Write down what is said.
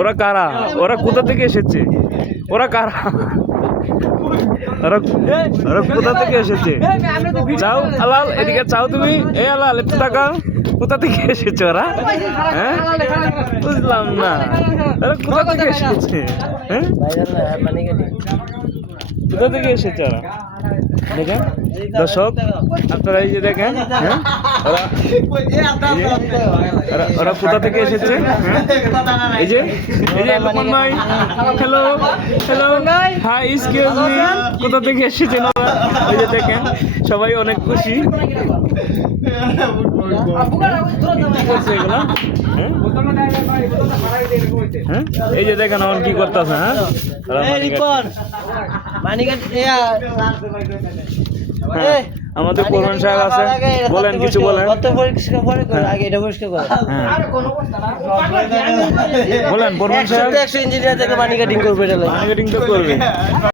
ওরা কারা? ওরা কোথা থেকে এসেছে? ওরা কারা? ওরা কোথা থেকে এসেছে? চাও আলাল, এদিকে চাও তুমি। এই আলাল একটু তাকাও, কোথা থেকে এসেছে ওরা? হ্যাঁ, বুঝলাম না ওরা কোথা থেকে এসেছে। হ্যাঁ, কোথা থেকে এসেছে ওরা? দেখেন দর্শক, আপনারা এই যে দেখেন, হ্যাঁ ওরা কোথা থেকে এসেছে। এই যে লোকমান ভাই, hello hello, high excuse me, কোথা থেকে এসেছেন ওরা? এই যে দেখেন সবাই অনেক খুশি। এই যে দেখেন আমার কি করতেছে। হ্যাঁ, আমাদের প্রধান সাহেব আছে, বলেন কিছু বলেন। বলেন প্রধান সাহেব। ইঞ্জিনিয়ার থেকে মানি কাটিং করবে।